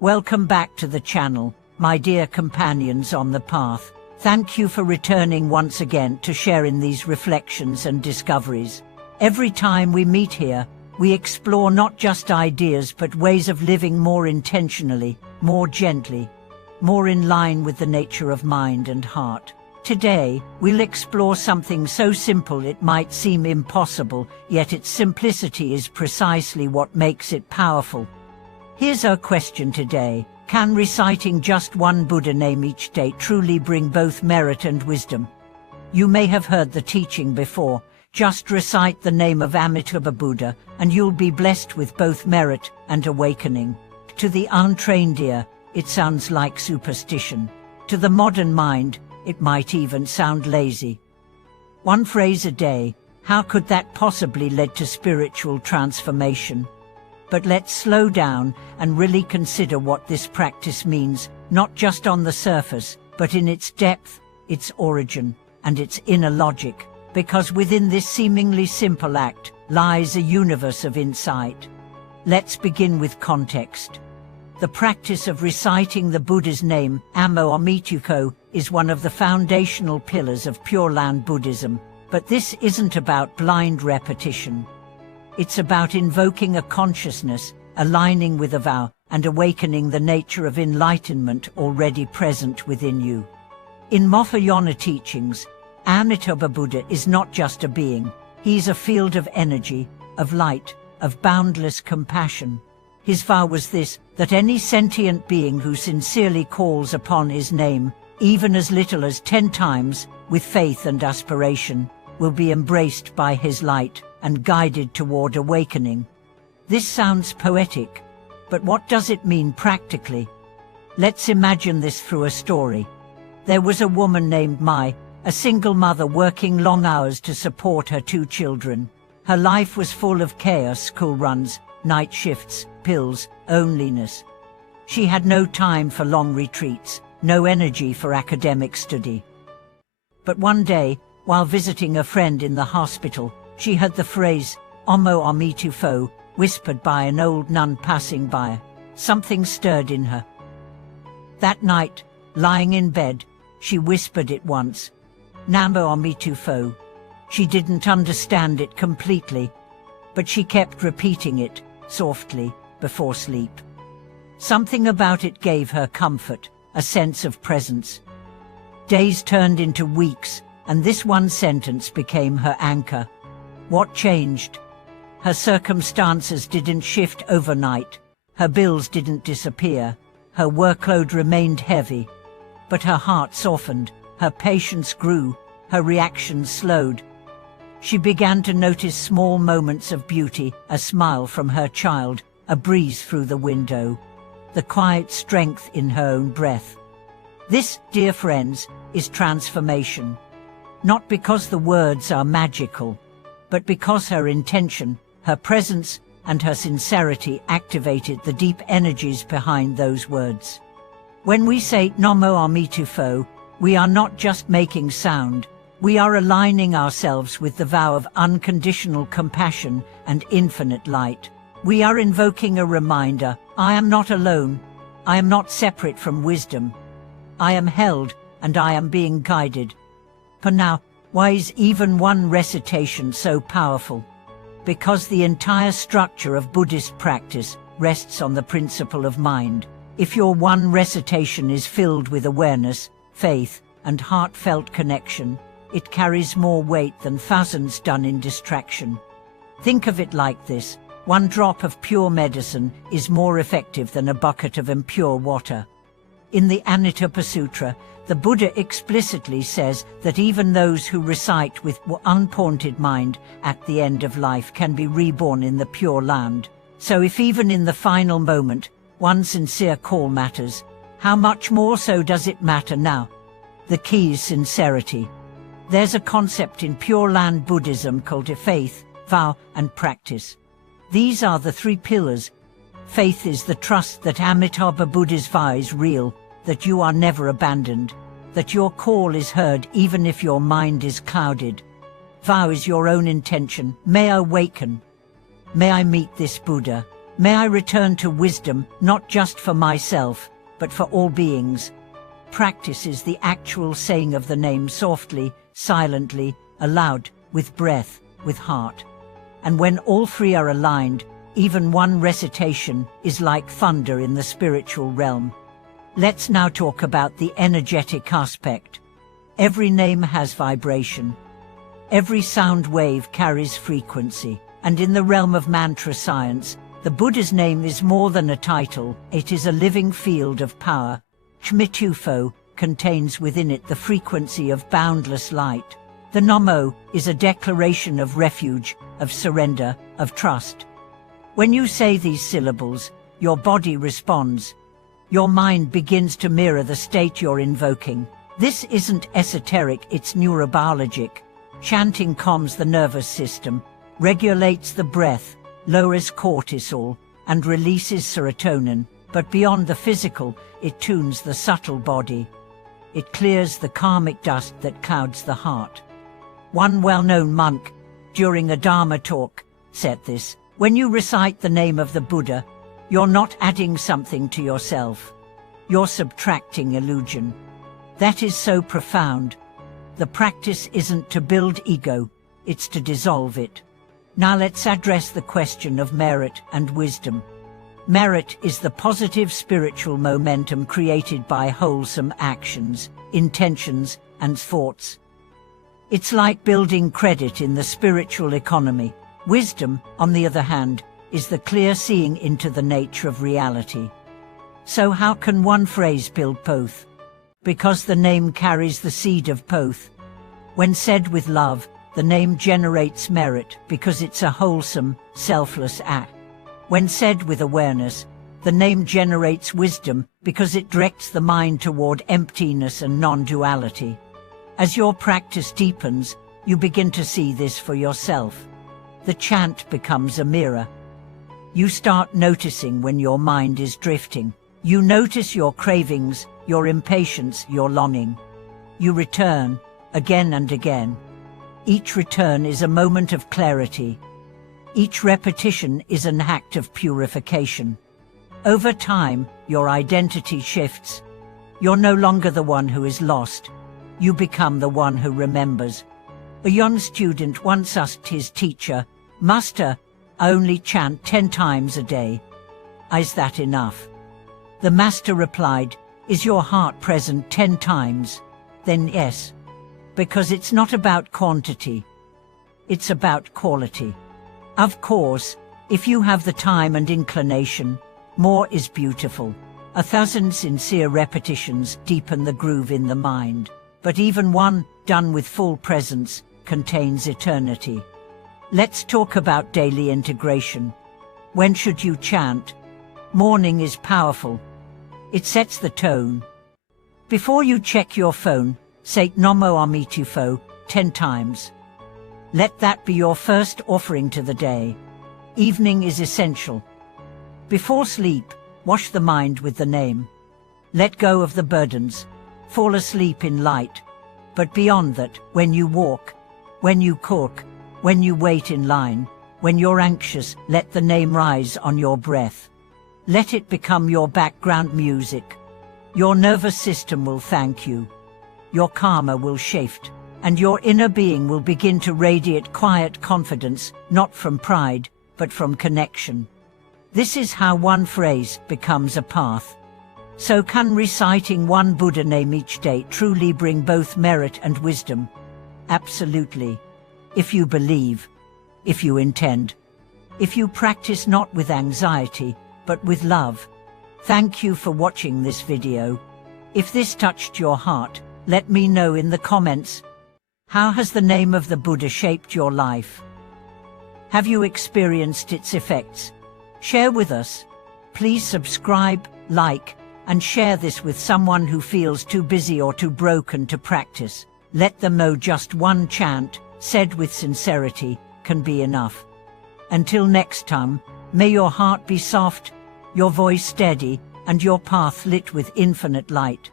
Welcome back to the channel, my dear companions on the path. Thank you for returning once again to share in these reflections and discoveries. Every time we meet here, we explore not just ideas but ways of living more intentionally, more gently, more in line with the nature of mind and heart. Today, we'll explore something so simple it might seem impossible, yet its simplicity is precisely what makes it powerful. Here's our question today. Can reciting just one Buddha name each day truly bring both merit and wisdom? You may have heard the teaching before. Just recite the name of Amitabha Buddha, and you'll be blessed with both merit and awakening. To the untrained ear, it sounds like superstition. To the modern mind, it might even sound lazy. One phrase a day, how could that possibly lead to spiritual transformation? But let's slow down and really consider what this practice means, not just on the surface, but in its depth, its origin, and its inner logic. Because within this seemingly simple act lies a universe of insight. Let's begin with context. The practice of reciting the Buddha's name, Amo Amituko, is one of the foundational pillars of Pure Land Buddhism. But this isn't about blind repetition. It's about invoking a consciousness, aligning with a vow, and awakening the nature of enlightenment already present within you. In Mahayana teachings, Amitabha Buddha is not just a being. He's a field of energy, of light, of boundless compassion. His vow was this, that any sentient being who sincerely calls upon his name, even as little as 10 times, with faith and aspiration, will be embraced by his light and guided toward awakening. This sounds poetic, but what does it mean practically? Let's imagine this through a story. There was a woman named Mai, a single mother working long hours to support her 2 children. Her life was full of chaos: school runs, night shifts, pills, loneliness. She had no time for long retreats, no energy for academic study. But one day, while visiting a friend in the hospital, she heard the phrase, Omo Amitufo, whispered by an old nun passing by. Something stirred in her. That night, lying in bed, she whispered it once, Namo Amitufo. She didn't understand it completely, but she kept repeating it, softly, before sleep. Something about it gave her comfort, a sense of presence. Days turned into weeks, and this one sentence became her anchor. What changed? Her circumstances didn't shift overnight. Her bills didn't disappear. Her workload remained heavy. But her heart softened, her patience grew, her reactions slowed. She began to notice small moments of beauty, a smile from her child, a breeze through the window, the quiet strength in her own breath. This, dear friends, is transformation. Not because the words are magical, but because her intention, her presence, and her sincerity activated the deep energies behind those words. When we say Namo Amitufo, we are not just making sound, we are aligning ourselves with the vow of unconditional compassion and infinite light. We are invoking a reminder, I am not alone, I am not separate from wisdom. I am held, and I am being guided. For now, why is even one recitation so powerful? Because the entire structure of Buddhist practice rests on the principle of mind. If your one recitation is filled with awareness, faith, and heartfelt connection, it carries more weight than thousands done in distraction. Think of it like this: one drop of pure medicine is more effective than a bucket of impure water. In the Amitabha Sutra, the Buddha explicitly says that even those who recite with untainted mind at the end of life can be reborn in the Pure Land. So if even in the final moment, one sincere call matters, how much more so does it matter now? The key is sincerity. There's a concept in Pure Land Buddhism called faith, vow, and practice. These are the 3 pillars. Faith is the trust that Amitabha Buddha's vow is real, that you are never abandoned, that your call is heard even if your mind is clouded. Vow is your own intention. May I awaken. May I meet this Buddha. May I return to wisdom, not just for myself, but for all beings. Practice is the actual saying of the name softly, silently, aloud, with breath, with heart. And when all three are aligned, even one recitation is like thunder in the spiritual realm. Let's now talk about the energetic aspect. Every name has vibration. Every sound wave carries frequency. And in the realm of mantra science, the Buddha's name is more than a title, it is a living field of power. Shmitufo contains within it the frequency of boundless light. The Namo is a declaration of refuge, of surrender, of trust. When you say these syllables, your body responds. Your mind begins to mirror the state you're invoking. This isn't esoteric, it's neurobiologic. Chanting calms the nervous system, regulates the breath, lowers cortisol, and releases serotonin. But beyond the physical, it tunes the subtle body. It clears the karmic dust that clouds the heart. One well-known monk, during a Dharma talk, said this: when you recite the name of the Buddha, you're not adding something to yourself. You're subtracting illusion. That is so profound. The practice isn't to build ego, it's to dissolve it. Now let's address the question of merit and wisdom. Merit is the positive spiritual momentum created by wholesome actions, intentions, and thoughts. It's like building credit in the spiritual economy. Wisdom, on the other hand, is the clear seeing into the nature of reality. So how can one phrase build both? Because the name carries the seed of both. When said with love, the name generates merit because it's a wholesome, selfless act. When said with awareness, the name generates wisdom because it directs the mind toward emptiness and non-duality. As your practice deepens, you begin to see this for yourself. The chant becomes a mirror. You start noticing when your mind is drifting. You notice your cravings, your impatience, your longing. You return, again and again. Each return is a moment of clarity. Each repetition is an act of purification. Over time, your identity shifts. You're no longer the one who is lost. You become the one who remembers. A young student once asked his teacher, "Master, I only chant 10 times a day. Is that enough?" The master replied, "Is your heart present 10 times? Then yes. Because it's not about quantity. It's about quality. Of course, if you have the time and inclination, more is beautiful. 1,000 sincere repetitions deepen the groove in the mind. But even one, done with full presence, contains eternity. Let's talk about daily integration. When should you chant? Morning is powerful. It sets the tone. Before you check your phone, say Namo Amitufo 10 times. Let that be your first offering to the day. Evening is essential. Before sleep, wash the mind with the name. Let go of the burdens. Fall asleep in light. But beyond that, when you walk, when you cook, when you wait in line, when you're anxious, let the name rise on your breath. Let it become your background music. Your nervous system will thank you. Your karma will shift, and your inner being will begin to radiate quiet confidence, not from pride, but from connection. This is how one phrase becomes a path. So can reciting one Buddha name each day truly bring both merit and wisdom? Absolutely. If you believe, if you intend, if you practice not with anxiety, but with love. Thank you for watching this video. If this touched your heart, let me know in the comments. How has the name of the Buddha shaped your life? Have you experienced its effects? Share with us. Please subscribe, like, and share this with someone who feels too busy or too broken to practice. Let them know just one chant, said with sincerity, can be enough. Until next time, may your heart be soft, your voice steady, and your path lit with infinite light.